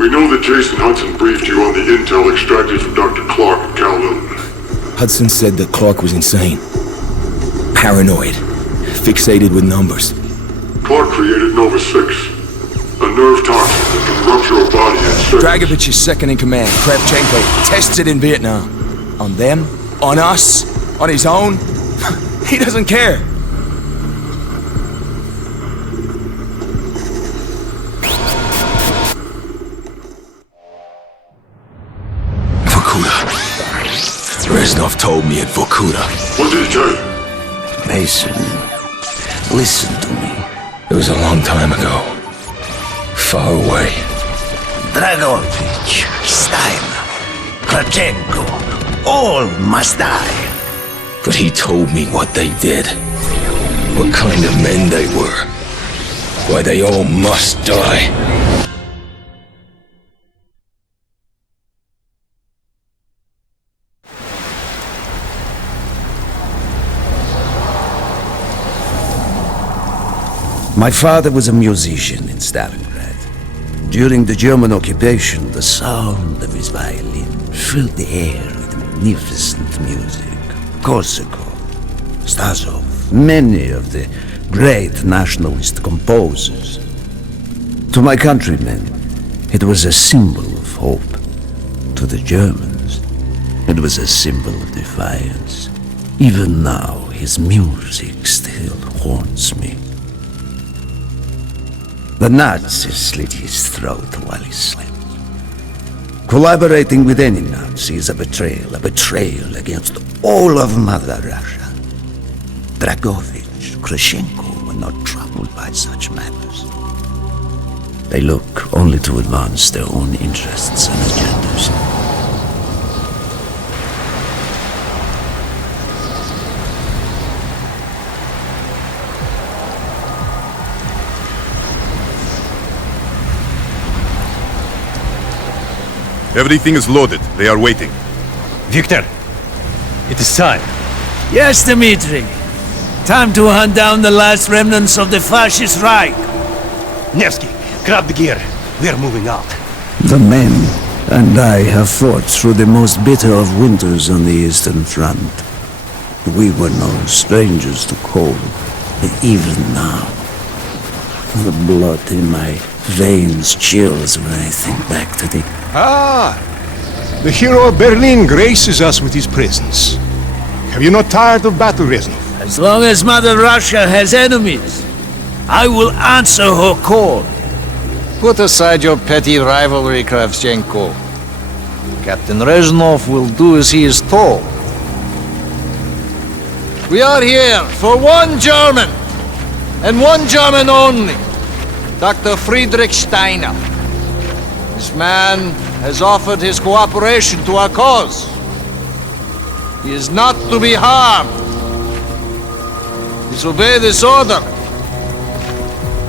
We know that Jason Hudson briefed you on the intel extracted from Dr. Clark at Kowloon. Hudson said that Clark was insane. Paranoid. Fixated with numbers. Clark created Nova 6. A nerve toxin that can rupture a body in seconds. Dragovich is second in command. Kravchenko tests it in Vietnam. On them? On us? On his own? He doesn't care. Vorkuta. Reznov told me at Vorkuta. What did he tell you? Mason, listen to me. It was a long time ago. Far away. Dragovich, Steiner, Petrenko, all must die. But he told me what they did. What kind of men they were. Why they all must die. My father was a musician in Stalingrad. During the German occupation, the sound of his violin filled the air with magnificent music. Korsakov, Stasov, many of the great nationalist composers. To my countrymen, it was a symbol of hope. To the Germans, it was a symbol of defiance. Even now, his music still haunts me. The Nazis slit his throat while he slept. Collaborating with any Nazi is a betrayal against all of Mother Russia. Dragovich, Krashenko were not troubled by such matters. They look only to advance their own interests and agendas. Everything is loaded. They are waiting. Viktor, it is time. Yes, Dmitri. Time to hunt down the last remnants of the fascist Reich. Nevsky, grab the gear. We are moving out. The men and I have fought through the most bitter of winters on the Eastern Front. We were no strangers to cold, but even now, the blood in my veins chills when I think back to the... Ah! The hero of Berlin graces us with his presence. Have you not tired of battle, Reznov? As long as Mother Russia has enemies, I will answer her call. Put aside your petty rivalry, Kravchenko. Captain Reznov will do as he is told. We are here for one German, and one German only. Dr. Friedrich Steiner. This man has offered his cooperation to our cause. He is not to be harmed. Disobey this order,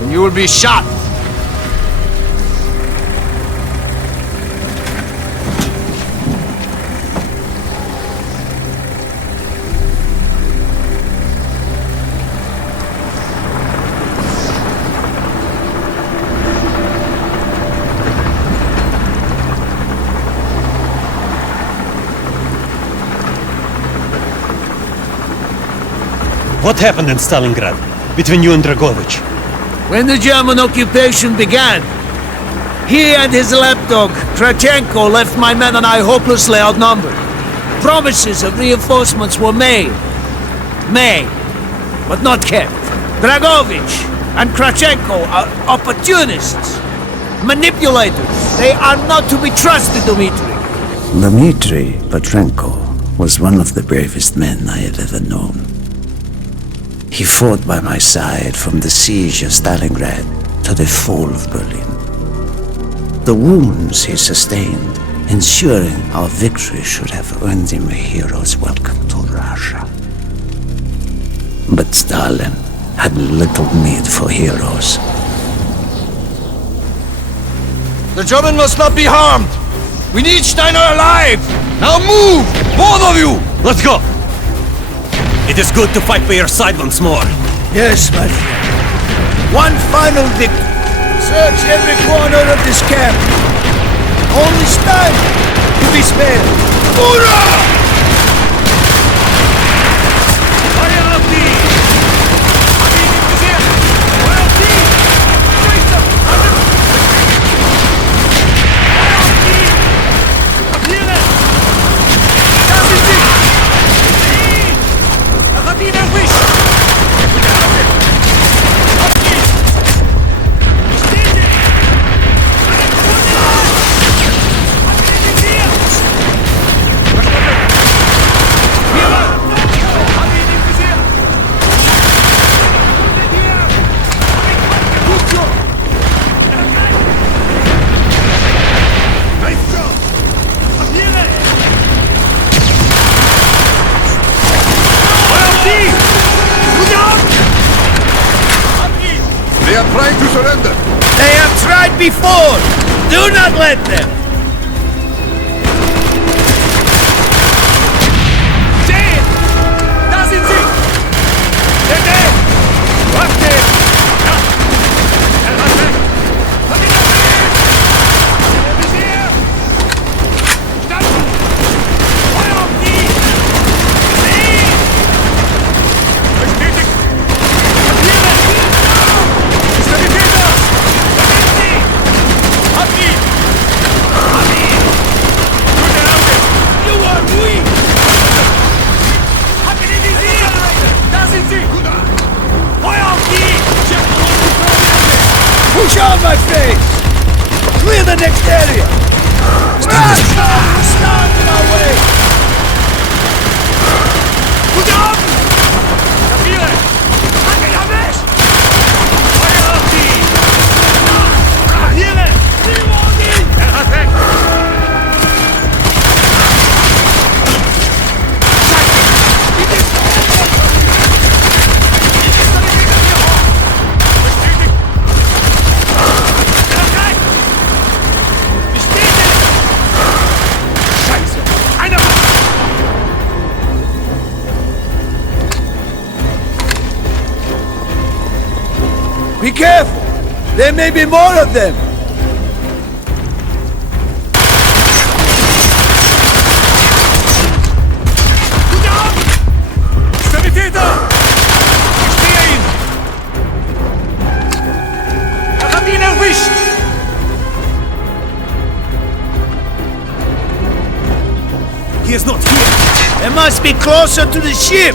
and you will be shot. What happened in Stalingrad between you and Dragovich? When the German occupation began, he and his lapdog, Kravchenko, left my men and I hopelessly outnumbered. Promises of reinforcements were made, but not kept. Dragovich and Kravchenko are opportunists, manipulators. They are not to be trusted, Dmitri. Dmitri Petrenko was one of the bravest men I have ever known. He fought by my side from the siege of Stalingrad to the fall of Berlin. The wounds he sustained, ensuring our victory, should have earned him a hero's welcome to Russia. But Stalin had little need for heroes. The German must not be harmed. We need Steiner alive. Now move, both of you. Let's go! It is good to fight by your side once more. Yes, my friend. One final victory. Search every corner of this camp. Only Steiner to be spared. Hoorah! They are trying to surrender. They have tried before. Do not let them. Sehen! Da sind sie! Bitte! Warte! Ja! Er hat weg! Feuer auf die! Sie! Bestätigt! Push on, my face! Clear the next area! Stand in our way! Put up! Kapiere! Hacke da weg! Feuer auf die! Kapiere! Reloading! Er hat weg! Be careful! There may be more of them! Sanitäter! Ich stehe ihn! Er hat ihn erwischt! He is not here! It must be closer to the ship!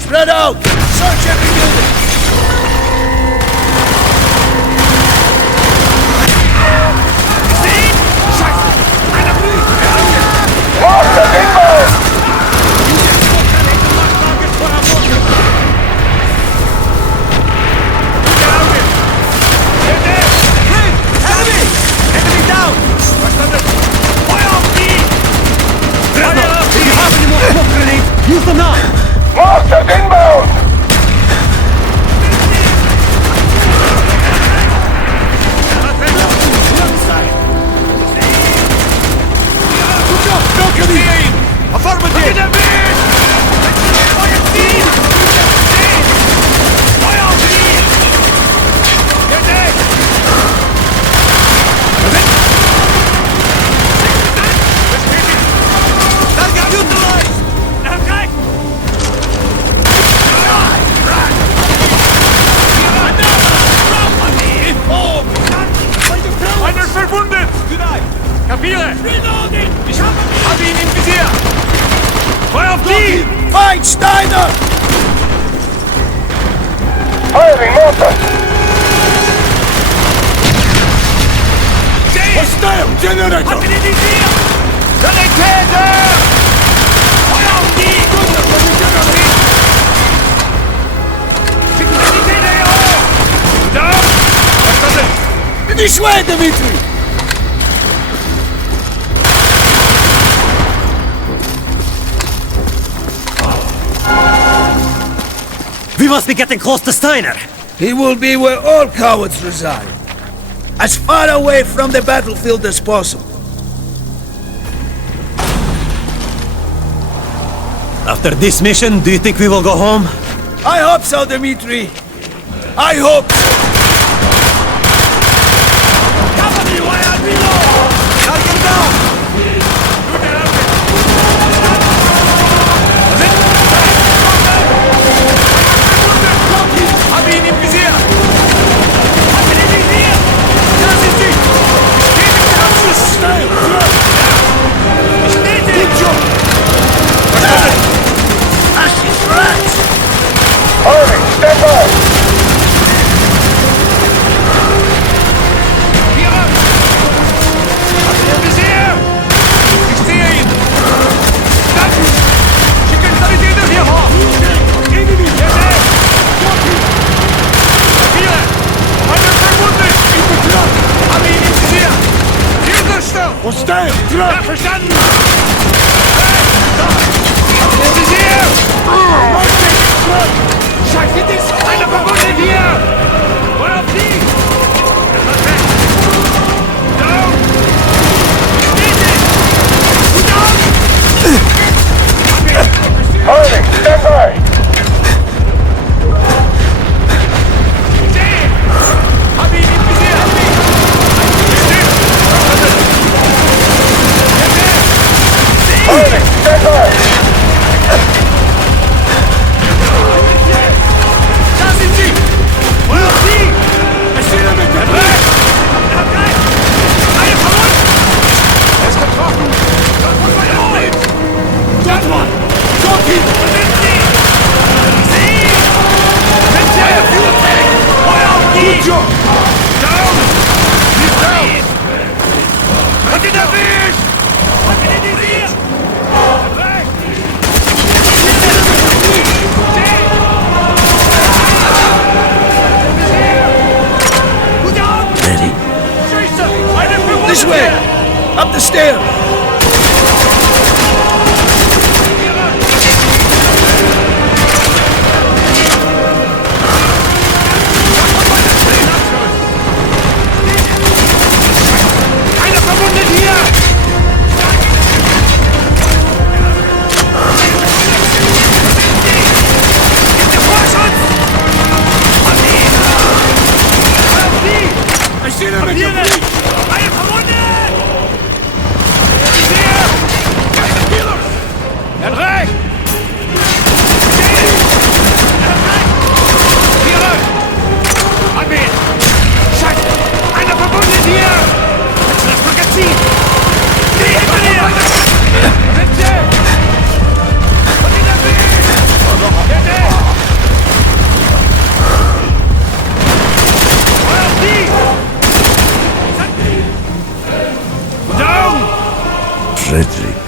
Spread out! Search every unit! Enemy down! Feuer auf die! Reznov, if you have any more smoke grenades, use them now! Monsters inbound! Kapiere! Ich habe ihn im Visier! Feuer auf die! Fight, Steiner! Firing mortar! Hostile generator! Hat ihn im Visier! Sanitäter! Feuer auf die! Schicken Sanitäter hier hoch! Da! Verstanden! This way, Dimitri! We must be getting close to Steiner. He will be where all cowards reside. As far away from the battlefield as possible. After this mission, do you think we will go home? I hope so, Dmitri. I hope so. This way! Up the stairs!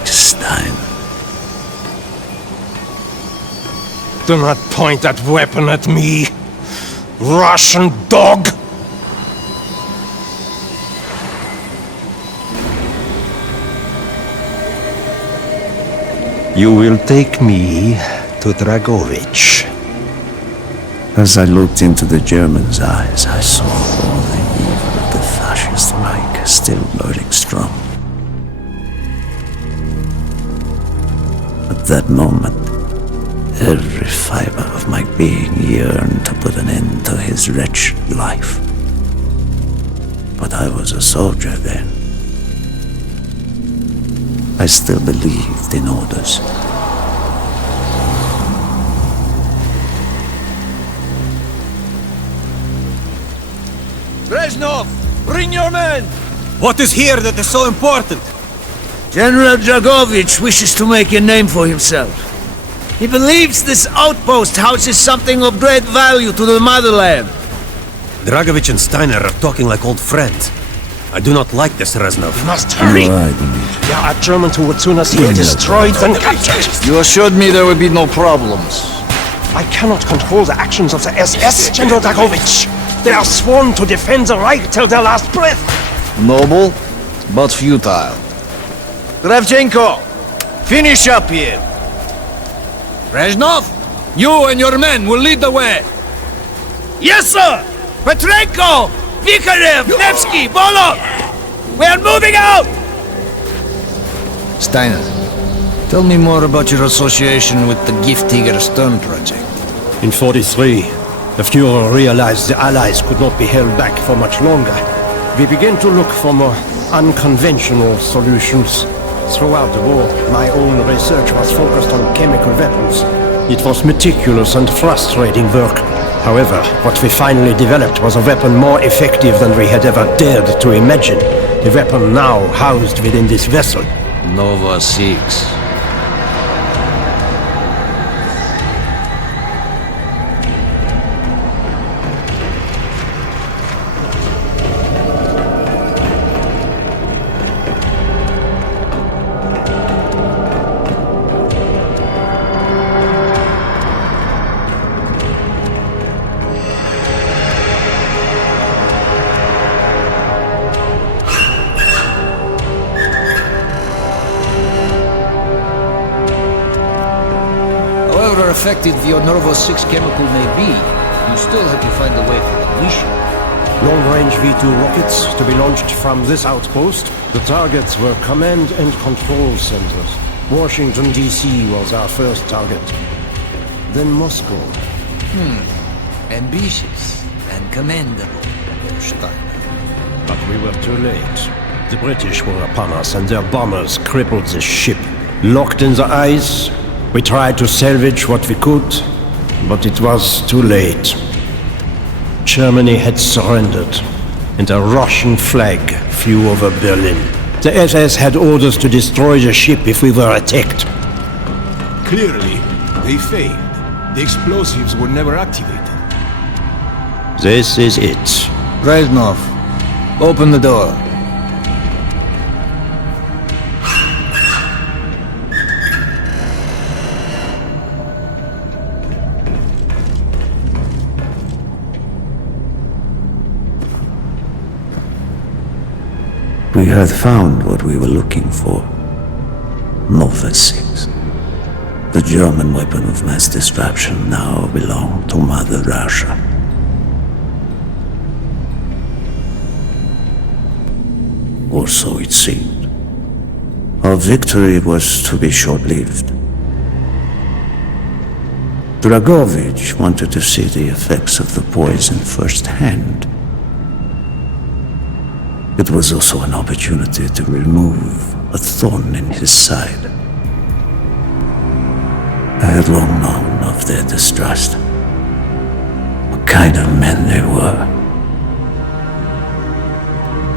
Steiner. Do not point that weapon at me, Russian dog! You will take me to Dragovich. As I looked into the German's eyes, I saw all the evil of the fascist Reich still burning strong. At that moment, every fiber of my being yearned to put an end to his wretched life. But I was a soldier then. I still believed in orders. Reznov! Bring your men! What is here that is so important? General Dragovich wishes to make a name for himself. He believes this outpost houses something of great value to the motherland. Dragovich and Steiner are talking like old friends. I do not like this, Reznov. We must hurry! There are Germans who would sooner see it destroyed than captured. You assured me there would be no problems. I cannot control the actions of the SS, General Dragovich. They are sworn to defend the Reich till their last breath. Noble, but futile. Kravchenko, finish up here. Reznov, you and your men will lead the way. Yes, sir! Petrenko, Vikarev! Nevsky! Volov! We're moving out! Steiner, tell me more about your association with the Giftiger Stern project. In 43, the Fuhrer realized the Allies could not be held back for much longer. We began to look for more unconventional solutions. Throughout the war, my own research was focused on chemical weapons. It was meticulous and frustrating work. However, what we finally developed was a weapon more effective than we had ever dared to imagine. The weapon now housed within this vessel. Nova 6. However effective your Nova 6 chemical may be, you still have to find a way for the mission. Long-range V2 rockets to be launched from this outpost. The targets were command and control centers. Washington, D.C. was our first target. Then Moscow. Ambitious and commendable, Steiner. But we were too late. The British were upon us and their bombers crippled the ship. Locked in the ice, we tried to salvage what we could, but it was too late. Germany had surrendered, and a Russian flag flew over Berlin. The SS had orders to destroy the ship if we were attacked. Clearly, they failed. The explosives were never activated. This is it. Reznov, open the door. We had found what we were looking for. Nova 6. The German weapon of mass destruction now belonged to Mother Russia. Or so it seemed. Our victory was to be short-lived. Dragovich wanted to see the effects of the poison firsthand. It was also an opportunity to remove a thorn in his side. I had long known of their distrust, what kind of men they were.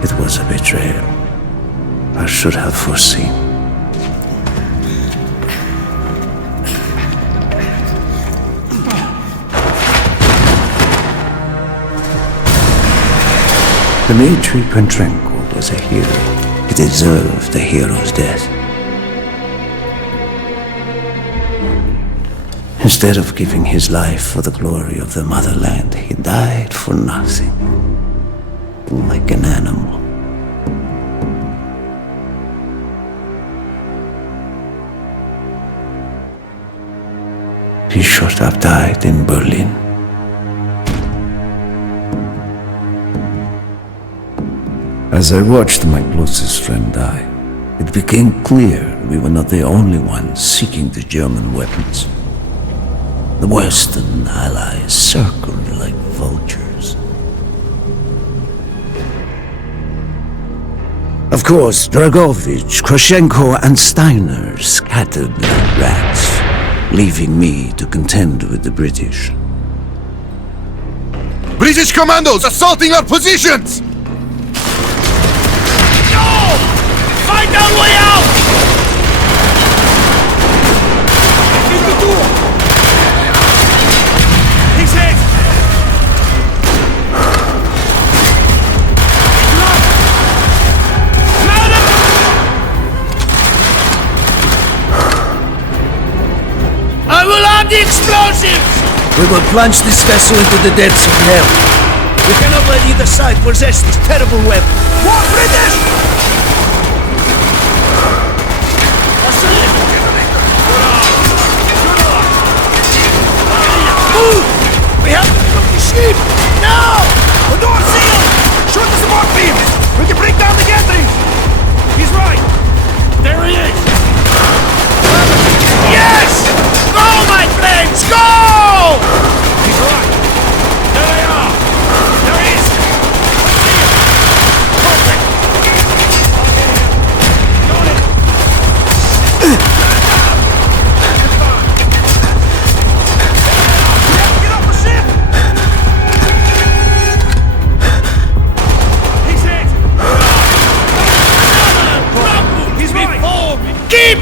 It was a betrayal I should have foreseen. Dmitri Petrenko was a hero. He deserved a hero's death. Instead of giving his life for the glory of the motherland, he died for nothing, like an animal. He should have died in Berlin. As I watched my closest friend die, it became clear we were not the only ones seeking the German weapons. The Western Allies circled like vultures. Of course, Dragovich, Krashenko, and Steiner scattered like rats, leaving me to contend with the British. British commandos assaulting our positions! Find our way out! He's hit! I will arm the explosives! We will plunge this vessel into the depths of hell. We cannot let either side possess this terrible weapon. More British! Move! We have to pick up the ship! Now! The door sealed!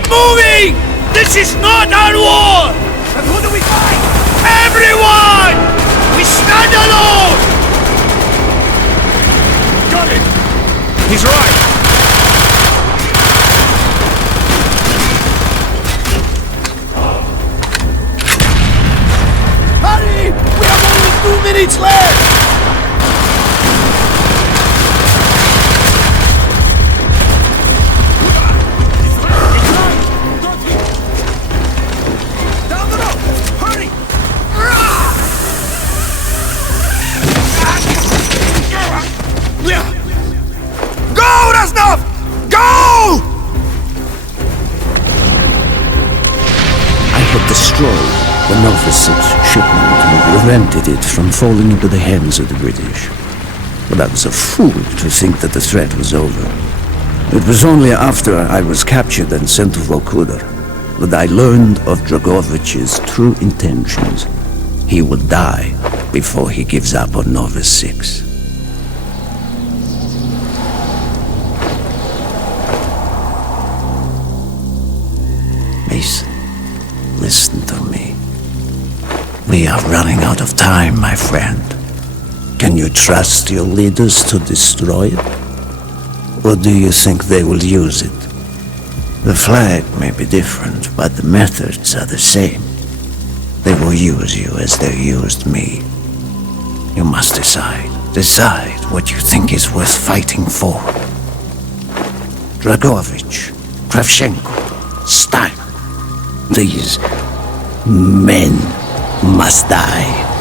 moving! This is not our war! And who do we fight? Everyone! We stand alone! Got it! He's right! Hurry! We have only 2 minutes left! Down the road! Hurry! Go, Reznov! Go! I had destroyed the Nova 6 shipment and prevented it from falling into the hands of the British. But I was a fool to think that the threat was over. It was only after I was captured and sent to Vorkuta that I learned of Dragovich's true intentions. He will die before he gives up on Nova 6. Mason, listen to me. We are running out of time, my friend. Can you trust your leaders to destroy it? Or do you think they will use it? The flag may be different, but the methods are the same. They will use you as they used me. You must decide. Decide what you think is worth fighting for. Dragovich, Kravchenko, Steiner. These men must die.